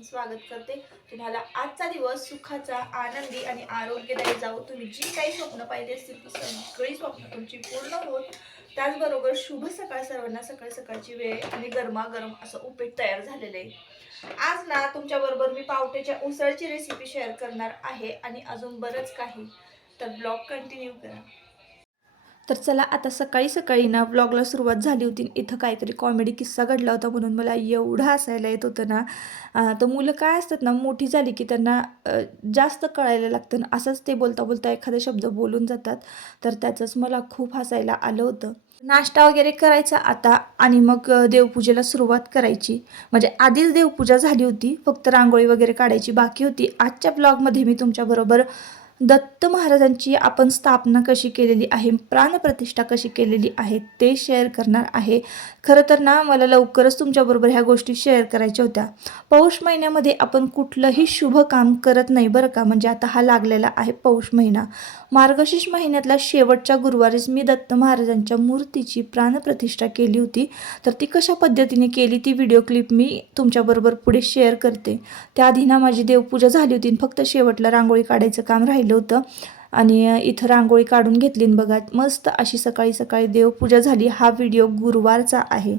मनापासून स्वागत करते। तुम्हाला आजचा दिवस सुखाचा, आनंदी आणि आरोग्यदायी जावो। तुम्ही जी काही स्वप्न पाहिली असतील ती सगळी स्वप्न तुमची पूर्ण होत, त्याचबरोबर शुभ सकाळ सर्वांना। सकाळ सकाळची वेळ आणि गरमागरम असं उपीट तयार झालेलं आहे। आज ना तुमच्याबरोबर मी पावट्याच्या उसळची रेसिपी शेअर करणार आहे आणि अजून बरंच काही, तर ब्लॉग कंटिन्यू करा। तर चला आता सकाळी सकाळी ना व्लॉगला सुरुवात झाली होती। इथं काहीतरी कॉमेडी किस्सा घडला होता म्हणून मला एवढं हसायला येत होतं ना। तर मुलं काय असतात ना, मोठी झाली की त्यांना जास्त कळायला लागतं ना, असंच ते बोलता बोलता एखादा शब्द बोलून जातात। तर त्याचंच मला खूप हसायला आलं होतं। नाश्ता वगैरे करायचा आता आणि मग देवपूजेला सुरुवात करायची। म्हणजे आधीच देवपूजा झाली होती, फक्त रांगोळी वगैरे काढायची बाकी होती। आजच्या ब्लॉगमध्ये मी तुमच्याबरोबर दत्त महाराजांची आपण स्थापना कशी केलेली आहे, प्राणप्रतिष्ठा कशी केलेली आहे ते शेअर करणार आहे। खरं तर ना मला लवकरच तुमच्याबरोबर ह्या गोष्टी शेअर करायच्या होत्या। पौष महिन्यामध्ये आपण कुठलंही शुभ काम करत नाही बरं का। म्हणजे आता हा लागलेला आहे पौष महिना, मार्गशीर्ष महिन्यातल्या शेवटच्या गुरुवारीच मी दत्त महाराजांच्या मूर्तीची प्राणप्रतिष्ठा केली होती। तर ती कशा पद्धतीने केली ती व्हिडिओ क्लिप मी तुमच्याबरोबर पुढे शेअर करते। त्याआधी ना माझी देवपूजा झाली होती, फक्त शेवटला रांगोळी काढायचं काम राहिलं होतं आणि इथं रांगोळी काढून घेतली बघा। मस्त अशी सकाळी सकाळी देवपूजा झाली। हा व्हिडिओ गुरुवारचा आहे,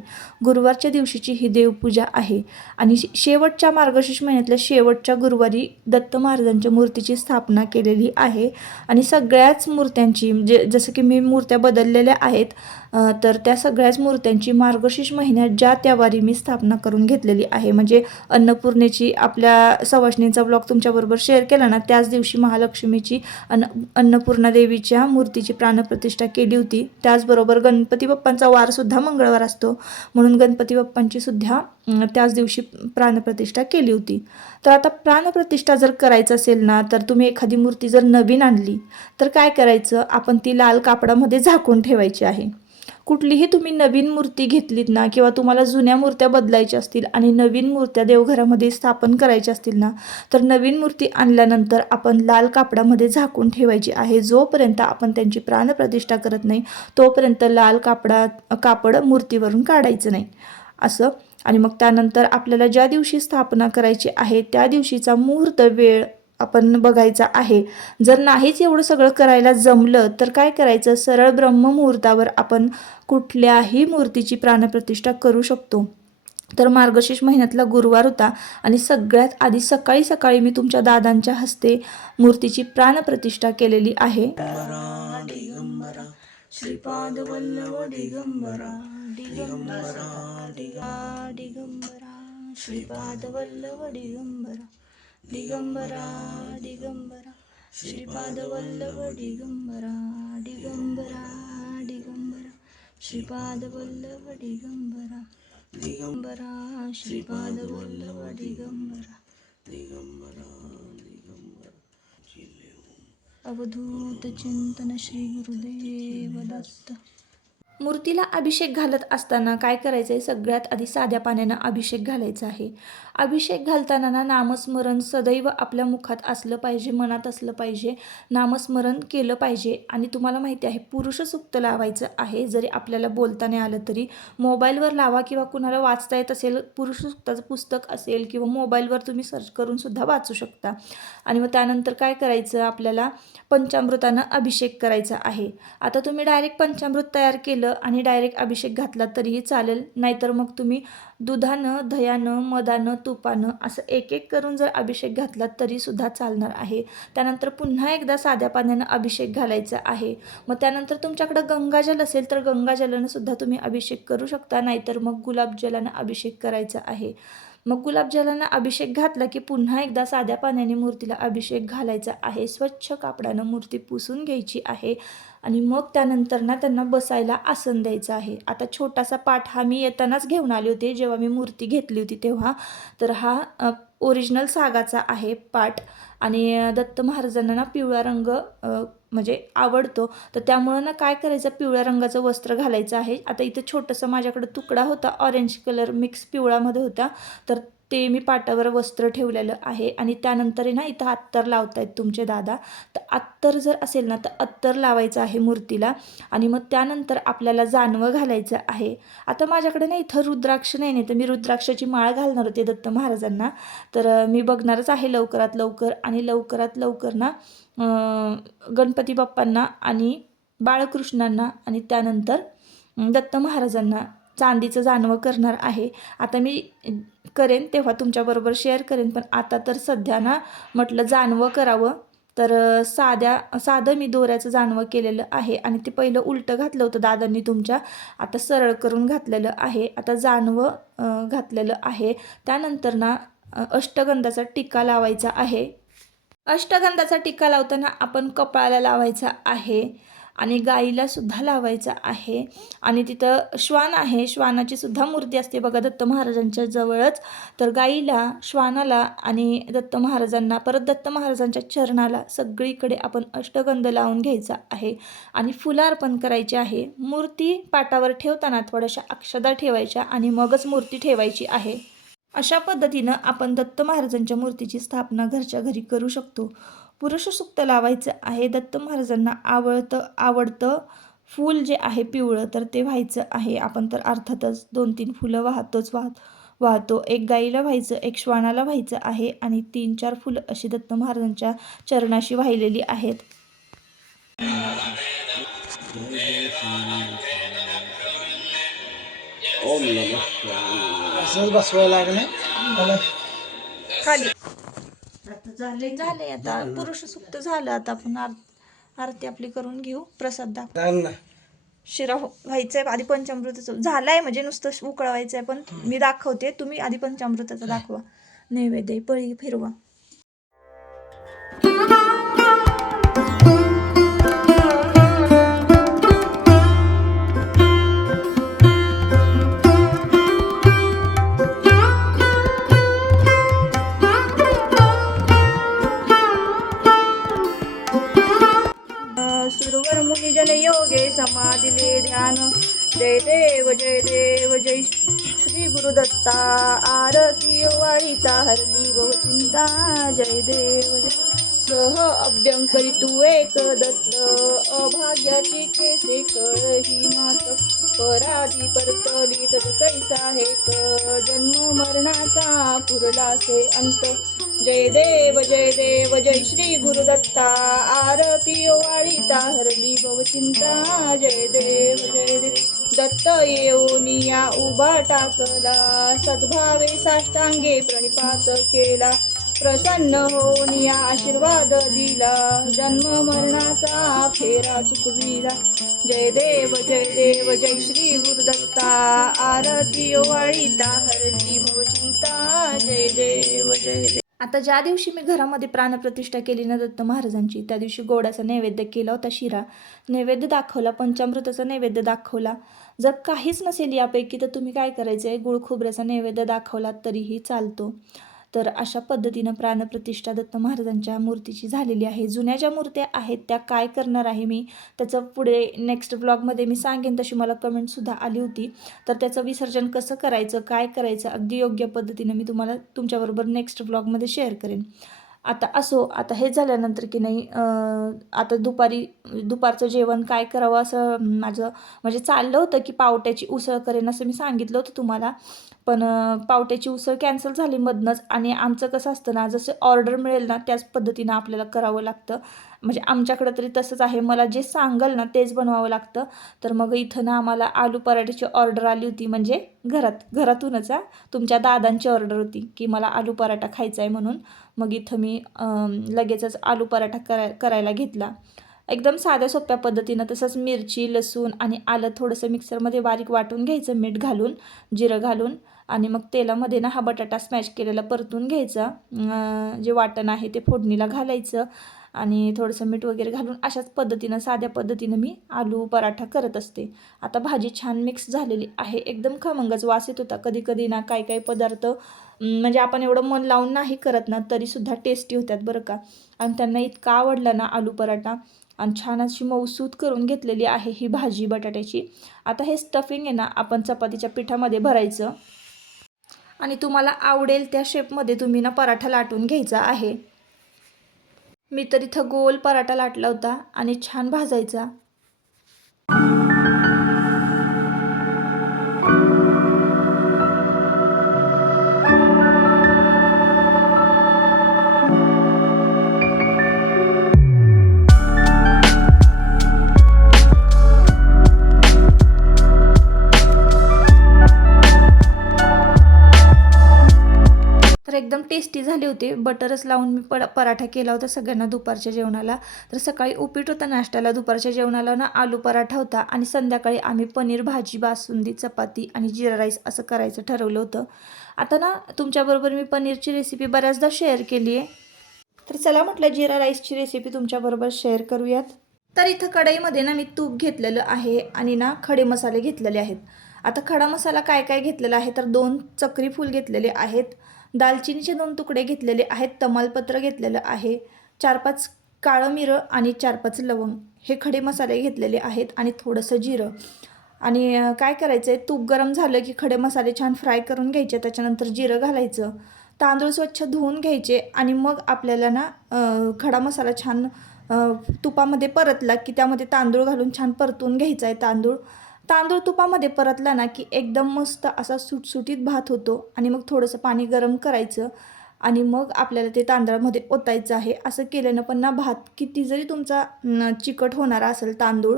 गुरुवारच्या दिवशीची ही देवपूजा आहे आणि शेवटच्या मार्गशीर्ष महिन्यातल्या शेवटच्या गुरुवारी दत्त महाराजांच्या मूर्तीची स्थापना केलेली आहे। आणि सगळ्याच मूर्त्यांची जसं की मी मूर्त्या बदललेल्या आहेत, तर त्या सगळ्याच मूर्त्यांची मार्गशीर्ष महिन्यात ज्या त्यावारी मी स्थापना करून घेतलेली आहे। म्हणजे अन्नपूर्णेची आपल्या सवाष्णींचा ब्लॉग तुमच्याबरोबर शेअर केला ना, त्याच दिवशी महालक्ष्मीची अन्नपूर्णा देवीच्या मूर्तीची प्राणप्रतिष्ठा केली होती। त्याचबरोबर गणपती बाप्पांचा वारसुद्धा मंगळवार असतो, म्हणून गणपती बाप्पांची सुद्धा त्याच दिवशी प्राणप्रतिष्ठा केली होती। तर आता प्राणप्रतिष्ठा जर करायचं असेल ना, तर तुम्ही एखादी मूर्ती जर नवीन आणली तर काय करायचं, आपण ती लाल कापडामध्ये झाकून ठेवायची आहे। कुठलीही तुम्ही नवीन मूर्ती घेतलीत ना, किंवा तुम्हाला जुन्या मूर्त्या बदलायच्या असतील आणि नवीन मूर्त्या देवघरामध्ये स्थापन करायच्या असतील ना, तर नवीन मूर्ती आणल्यानंतर आपण लाल कापडामध्ये झाकून ठेवायची आहे। जोपर्यंत आपण त्यांची प्राणप्रतिष्ठा करत नाही तोपर्यंत लाल कापड मूर्तीवरून काढायचं नाही असं। आणि मग त्यानंतर आपल्याला ज्या दिवशी स्थापना करायची आहे त्या दिवशीचा मुहूर्त वेळ आपण बघायचा आहे। जर नाहीच एवढं सगळं करायला जमलं तर काय करायचं, सरळ ब्रह्ममुहूर्तावर आपण कुठल्याही मूर्तीची प्राणप्रतिष्ठा करू शकतो। तर मार्गशीर्ष महिन्यातला गुरुवार होता आणि सगळ्यात आधी सकाळी सकाळी मी तुमच्या दादांच्या हस्ते मूर्तीची प्राणप्रतिष्ठा केलेली आहे। दिगंबरा श्रीपाद वल्लभ दिगंबरा, दिगंबरा दिगंबरा श्रीपाद वल्लभ दिगंबरा, दिगंबरा दिगंबरा श्रीपाद वल्लभ दिगंबरा, दिगंबरा दिगंबरा श्रीपाद वल्लभ दिगंबरा, दिगंबरा श्रीपाद वल्लभ दिगंबरा, दिगंबरा दिगंबरा अवधूत चिंतन श्री गुरुदेव दत्त। मूर्तीला अभिषेक घालत असताना काय करायचं आहे, सगळ्यात आधी साध्या पाण्यानं अभिषेक घालायचा आहे। अभिषेक घालताना ना नामस्मरण सदैव आपल्या मुखात असलं पाहिजे, मनात असलं पाहिजे, नामस्मरण केलं पाहिजे। आणि तुम्हाला माहिती आहे पुरुष सूक्त लावायचं आहे, जरी आपल्याला बोलता नाही आलं तरी मोबाईलवर लावा किंवा कुणाला वाचता येत असेल पुरुष सूक्ताचं पुस्तक असेल किंवा मोबाईलवर तुम्ही सर्च करून सुद्धा वाचू शकता। आणि मग त्यानंतर काय करायचं, आपल्याला पंचामृतानं अभिषेक करायचा आहे। आता तुम्ही डायरेक्ट पंचामृत तयार केलं आणि डायरेक्ट अभिषेक घातला तरीही चालेल, नाहीतर मग तुम्ही दुधानं, दह्यानं, मधानं, तुपानं असं एक एक करून जर अभिषेक घातला तरीसुद्धा चालणार आहे। त्यानंतर पुन्हा एकदा साध्या पाण्यानं अभिषेक घालायचा आहे। मग त्यानंतर तुमच्याकडं गंगाजल असेल तर गंगाजलानं सुद्धा तुम्ही अभिषेक करू शकता, नाहीतर मग गुलाबजलानं अभिषेक करायचा आहे। मग गुलाबजलानं अभिषेक घातला की पुन्हा एकदा साध्या पाण्याने मूर्तीला अभिषेक घालायचा आहे। स्वच्छ कापडानं मूर्ती पुसून घ्यायची आहे आणि मग त्यानंतर ना त्यांना बसायला आसन द्यायचं आहे। आता छोटासा पाट हा मी येतानाच घेऊन आले होते जेव्हा मी मूर्ती घेतली होती तेव्हा। तर हा ओरिजिनल सागाचा आहे पाट आणि दत्त महाराजांना ना पिवळा रंग म्हणजे आवडतो, तर त्यामुळं ना काय करायचं, पिवळ्या रंगाचं वस्त्र घालायचं आहे। आता इथं छोटंसं माझ्याकडे तुकडा होता ऑरेंज कलर मिक्स पिवळामध्ये होता, तर ते मी पाटावर वस्त्र ठेवलेलं आहे. आणि त्यानंतर आहे ना इथं अत्तर लावतायत तुमचे दादा. तर अत्तर जर असेल ना तर अत्तर लावायचं आहे मूर्तीला. आणि मग त्यानंतर आपल्याला जानवं घालायचं आहे. आता माझ्याकडे ना इथं रुद्राक्ष नाही तर मी रुद्राक्षाची माळ घालणार होते दत्त महाराजांना. तर मी बघणारच आहे लवकरात लवकर. आणि लवकरात लवकर ना गणपती बाप्पांना आणि बाळकृष्णांना आणि त्यानंतर दत्त महाराजांना चांदीचं जानवं करणार आहे. आता मी करेन तेव्हा तुमच्याबरोबर शेअर करेन. पण आता तर सध्या ना म्हटलं जानवं करावं. तर साधं मी दोऱ्याचं जानवं केलेलं आहे. आणि ते पहिलं उलटं घातलं होतं दादांनी तुमच्या. आता सरळ करून घातलेलं आहे. आता जानवं घातलेलं आहे. त्यानंतर ना अष्टगंधाचा टिक्का लावायचा आहे. अष्टगंधाचा टिक्का लावताना आपण कपाळाला लावायचा आहे आणि गाईला सुद्धा लावायचा आहे. आणि तिथं श्वान आहे, श्वानाची सुद्धा मूर्ती असते बघा दत्त महाराजांच्या जवळच. तर गाईला, श्वानाला आणि दत्त महाराजांना, परत दत्त महाराजांच्या चरणाला सगळीकडे आपण अष्टगंध लावून घ्यायचा आहे. आणि फुलं अर्पण करायची आहे. मूर्ती पाटावर ठेवताना थोड्याशा अक्षदा ठेवायच्या आणि मगच मूर्ती ठेवायची आहे. अशा पद्धतीनं आपण दत्त महाराजांच्या मूर्तीची स्थापना घरच्या घरी करू शकतो. पुरुष सूक्त लावायचं आहे. दत्त महाराजांना आवडतं फूल जे आहे पिवळं तर ते व्हायचं आहे. आपण तर अर्थातच 2-3 फुलं वाहतो. एक गाईला व्हायचं, एक श्वानाला व्हायचं आहे आणि 3-4 फुलं अशी दत्त महाराजांच्या चरणाशी वाहिलेली आहेत. असंच बसवायला लागले खाली झाले आता पुरुष सूक्त झालं. आता आपण आरती आपली करून घेऊ. प्रसाद शिरा व्हायचंय आधी. पंचामृताचं झालंय म्हणजे नुसतं उकळवायचंय. पण मी दाखवते, तुम्ही आधी पंचामृताचं दाखवा. नैवेद्य पळी फिरवा. सुरवर मुनिजन योगे समाधिले ध्यान. जय देव जय श्री गुरुदत्ता. आरती वाळीता हरली बहुचिंता. जय देव जय. सह अभ्यंकरी तू एक दत्त. अभाग्याची केसे कळही नाथ. पराधी परतली तद कैसा हेत. जन्म मरणाचा पुरलासे अंत. जय देव जय श्री गुरुदत्ता. आरती वाळीता हरली भवचिंता. जय देव दत्त येऊनिया उभा टाकला. सद्भावे साष्टांगे प्रणिपात केला. प्रसन्न होऊन या आशीर्वाद दिला. जन्म मरणाचा फेरा चुकविला. जय देव जय श्री गुरुदत्ता. आरती वाळीता हरली भवचिंता. जय देव जय. आता ज्या दिवशी मी घरामध्ये प्राणप्रतिष्ठा केली ना दत्त महाराजांची, त्या दिवशी गोडाचा नैवेद्य केला होता. शिरा नैवेद्य दाखवला, पंचामृताचा नैवेद्य दाखवला. जर काहीच नसेल यापैकी तर तुम्ही काय करायचं आहे, गुळ खोबऱ्याचा नैवेद्य दाखवला तरीही चालतो. तर अशा पद्धतीनं प्राणप्रतिष्ठा दत्त महाराजांच्या मूर्तीची झालेली आहे. जुन्या ज्या मूर्त्या आहेत त्या काय करणार आहे मी, त्याचं पुढे नेक्स्ट ब्लॉगमध्ये मी सांगेन. तशी मला कमेंटसुद्धा आली होती. तर त्याचं विसर्जन कसं करायचं, काय करायचं अगदी योग्य पद्धतीनं मी तुम्हाला तुमच्याबरोबर नेक्स्ट ब्लॉगमध्ये शेअर करेन. आता हे झाल्यानंतर की नाही, आता दुपारचं जेवण काय करावं असं माझं म्हणजे चाललं होतं की पावट्याची उसळ करेन असं मी सांगितलं होतं तुम्हाला. पण पावट्याची उसळ कॅन्सल झाली मधनंच. आणि आमचं कसं असतं ना, जसं ऑर्डर मिळेल ना त्याच पद्धतीनं आपल्याला करावं लागतं. म्हणजे आमच्याकडं तरी तसंच आहे, मला जे सांगाल ना तेच बनवावं लागतं. तर मग इथं ना आम्हाला आलू पराठ्याची ऑर्डर आली होती. म्हणजे घरातूनच तुमच्या दादांची ऑर्डर होती की मला आलू पराठा खायचा आहे म्हणून. मग इथं मी लगेचच आलू पराठा करायला घेतला. एकदम साध्या सोप्या पद्धतीनं. तसंच मिरची, लसूण आणि आलं थोडंसं मिक्सरमध्ये बारीक वाटून घ्यायचं, मीठ घालून, जिरं घालून. आणि मग तेलामध्ये ना हा बटाटा स्मॅश केलेला परतून घ्यायचा. जे वाटण आहे ते फोडणीला घालायचं आणि थोडंसं मीठ वगैरे घालून अशाच पद्धतीनं साध्या पद्धतीनं मी आलू पराठा करत असते. आता भाजी छान मिक्स झालेली आहे. एकदम खमंगच वास येत होता. कधी कधी ना काही पदार्थ म्हणजे आपण एवढं मन लावून नाही करत ना तरीसुद्धा टेस्टी होतात बरं का. आणि त्यांना इतका आवडला ना आलू पराठा. आणि छान अशी मऊसूत करून घेतलेली आहे ही भाजी बटाट्याची. आता हे स्टफिंग आहे ना आपण चपातीच्या पिठामध्ये भरायचं. आणि तुम्हाला आवडेल त्या शेपमध्ये तुम्ही ना पराठा लाटून घ्यायचा आहे. मी तर इथं गोल पराठा लाटला होता आणि छान भाजायचा. तर एकदम टेस्टी झाली होती. बटरच लावून मी पराठा केला होता सगळ्यांना दुपारच्या जेवणाला. तर सकाळी उपीट होता नाश्त्याला, दुपारच्या जेवणाला ना आलू पराठा होता आणि संध्याकाळी आम्ही पनीर भाजी, बासुंदी, चपाती आणि जिरा राईस असं करायचं ठरवलं होतं. आता ना तुमच्याबरोबर मी पनीरची रेसिपी बऱ्याचदा शेअर केली आहे. तर चला म्हटलं जिरा राईसची रेसिपी तुमच्याबरोबर शेअर करूयात. तर इथं कढईमध्ये ना मी तूप घेतलेलं आहे आणि ना खडे मसाले घेतलेले आहेत. आता खडा मसाला काय काय घेतलेला आहे तर 2 चक्री फूल घेतलेले आहेत, दालचिनीचे 2 तुकडे घेतलेले आहेत, तमालपत्र घेतलेलं आहे, 4-5 काळं मिरं आणि 4-5 लवंग हे खडे मसाले घेतलेले आहेत आणि थोडंसं जिरं. आणि काय करायचं आहे, तूप गरम झालं की खडे मसाले छान फ्राय करून घ्यायचे, त्याच्यानंतर जिरं घालायचं, तांदूळ स्वच्छ धुवून घ्यायचे आणि मग आपल्याला ना खडा मसाला छान तुपामध्ये परतला की त्यामध्ये तांदूळ घालून छान परतून घ्यायचा आहे. तांदूळ तुपामध्ये परतला ना की एकदम मस्त असा सुटसुटीत भात होतो. आणि मग थोडंसं पाणी गरम करायचं आणि मग आपल्याला ते तांदळामध्ये ओतायचं आहे. असं केल्यानं पण ना भात किती जरी तुमचा चिकट होणारा असेल तांदूळ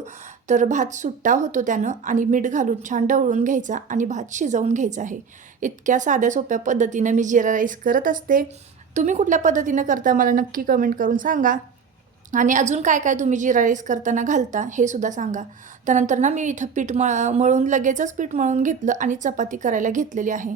तर भात सुट्टा होतो त्यानं. आणि मीठ घालून छान ढवळून घ्यायचा आणि भात शिजवून घ्यायचा आहे. इतक्या साध्या सोप्या पद्धतीनं मी जिरा राईस करत असते. तुम्ही कुठल्या पद्धतीनं करता मला नक्की कमेंट करून सांगा. आणि अजून काय काय तुम्ही जिरा राईस करताना घालता हे सुद्धा सांगा. त्यानंतर ना मी इथं पीठ मळून लगेचच पीठ मळून घेतलं आणि चपाती करायला घेतलेली आहे.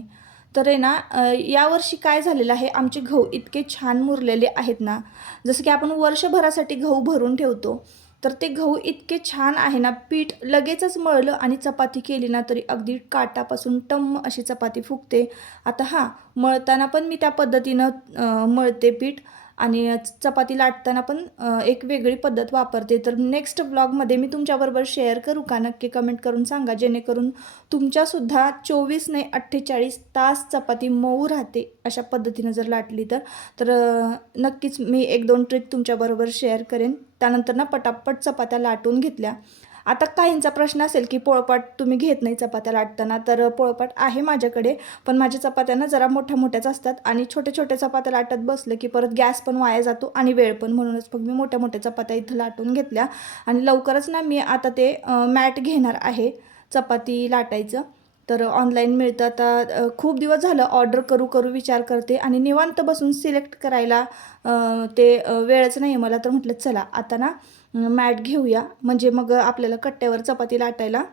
तर आहे ना यावर्षी काय झालेलं आहे, आमचे गहू इतके छान मुरलेले आहेत ना, जसं की आपण वर्षभरासाठी गहू भरून ठेवतो तर ते गहू इतके छान आहे ना, पीठ लगेचच मळलं आणि चपाती केली ना तरी अगदी काटापासून टम्म अशी चपाती फुगते. आता हां, मळताना पण मी त्या पद्धतीनं मळते पीठ आणि चपाती लाटताना पण एक वेगळी पद्धत वापरते. तर नेक्स्ट ब्लॉगमध्ये मी तुमच्याबरोबर शेअर करू का? नक्की कमेंट करून सांगा, जेणेकरून तुमच्यासुद्धा 24 नाही 48 तास चपाती मऊ राहते अशा पद्धतीनं जर लाटली तर नक्कीच मी 1-2 ट्रिक तुमच्याबरोबर शेअर करेन. त्यानंतर ना पटापट चपात्या लाटून घेतल्या. आता काहींचा प्रश्न असेल की पोळपाट तुम्ही घेत नाही चपात्या लाटताना, तर पोळपाट आहे माझ्याकडे, पण माझ्या चपात्या ना जरा मोठ्या मोठ्याच असतात आणि छोट्या छोट्या चपात्या लाटत बसलं की परत गॅस पण वाया जातो आणि वेळ पण. म्हणूनच मग मी मोठ्या मोठ्या चपात्या इथं लाटून घेतल्या. आणि लवकरच ना मी आता ते मॅट घेणार आहे चपाती लाटायचं. तर ऑनलाईन मिळतं. आता खूप दिवस झालं ऑर्डर करू करू विचार करते आणि निवांत बसून सिलेक्ट करायला ते वेळच नाही आहे मला. तर म्हटलं चला आता ना मॅट घेऊया, म्हणजे मग आपल्याला कट्ट्यावर चपाती लाटायला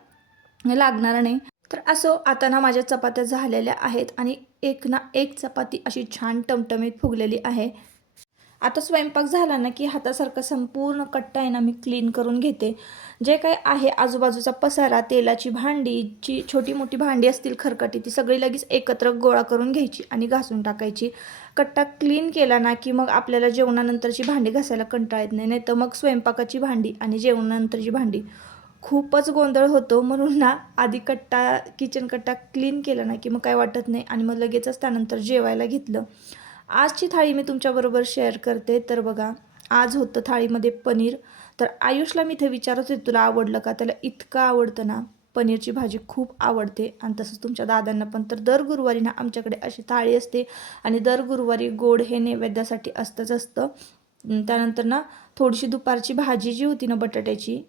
लागणार नाही. तर असो, आता ना माझ्या चपात्या झालेल्या आहेत आणि एक ना एक चपाती अशी छान टमटमीत फुगलेली आहे. आता स्वयंपाक झाला ना की हातासारखा संपूर्ण कट्टा आहे ना मी क्लीन करून घेते. जे काही आहे आजूबाजूचा पसारा, तेलाची भांडी, जी छोटी मोठी भांडी असतील खरकटी, ती सगळी लगेच एकत्र गोळा करून घ्यायची आणि घासून टाकायची. कट्टा क्लीन केला ना की मग आपल्याला जेवणानंतरची भांडी घासायला कंटाळा येत नाही. नाहीतर मग स्वयंपाकाची भांडी आणि जेवणानंतरची भांडी खूपच गोंधळ होतो. म्हणून ना आधी किचन कट्टा क्लीन केला ना की मग काय वाटत नाही आणि मग लगेचच त्यानंतर जेवायला घेतलं. आजची थाळी मी तुमच्याबरोबर शेअर करते. तर बघा, आज होतं थाळीमध्ये पनीर. तर आयुषला मी इथे विचारत होते तुला आवडलं का? त्याला इतकं आवडतं ना, पनीरची भाजी खूप आवडते. आणि तसंच तुमच्या दादांना पण. तर दर गुरुवारी ना आमच्याकडे अशी थाळी असते आणि दर गुरुवारी गोड हे नैवेद्यासाठी असतं. त्यानंतर ना थोडीशी दुपारची भाजी जी होती ना बटाट्याची,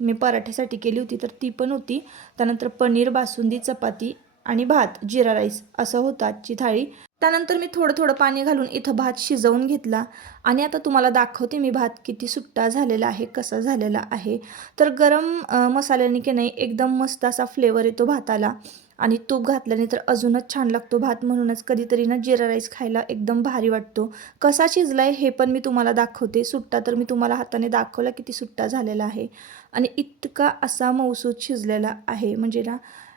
मी पराठ्यासाठी केली होती, तर ती पण होती. त्यानंतर पनीर, बासुंदी, चपाती आणि भात, जिरा राईस असं होतं आजची थाळी. त्यानंतर मी थोडं थोडं पाणी घालून इथं भात शिजवून घेतला आणि आता तुम्हाला दाखवते मी भात किती सुट्टा झालेला आहे, कसा झालेला आहे. तर गरम मसाल्याने की नाही एकदम मस्त असा फ्लेवर येतो भाताला आणि तूप घातल्याने तर अजूनच छान लागतो भात. म्हणूनच कधीतरी ना जिरा राईस खायला एकदम भारी वाटतो. कसा शिजलाय हे पण मी तुम्हाला दाखवते. सुट्टा तर मी तुम्हाला हाताने दाखवला किती सुट्टा झालेला आहे आणि इतका असा मऊसूत शिजलेला आहे, म्हणजे ना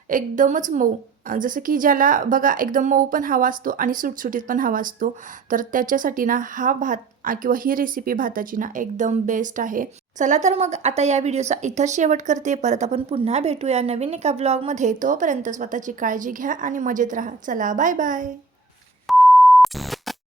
एकदमच मऊ. जसं की ज्याला बघा एकदम मऊ पण हवा असतो आणि सुटसुटीत पण हवा असतो, तर त्याच्यासाठी ना हा भात किंवा ही रेसिपी भाताची ना एकदम बेस्ट आहे. चला तर मग आता या व्हिडिओचा इथंच शेवट करते. परत आपण पुन्हा भेटूया नवीन एका ब्लॉगमध्ये. तोपर्यंत स्वतःची काळजी घ्या आणि मजेत राहा. चला बाय बाय.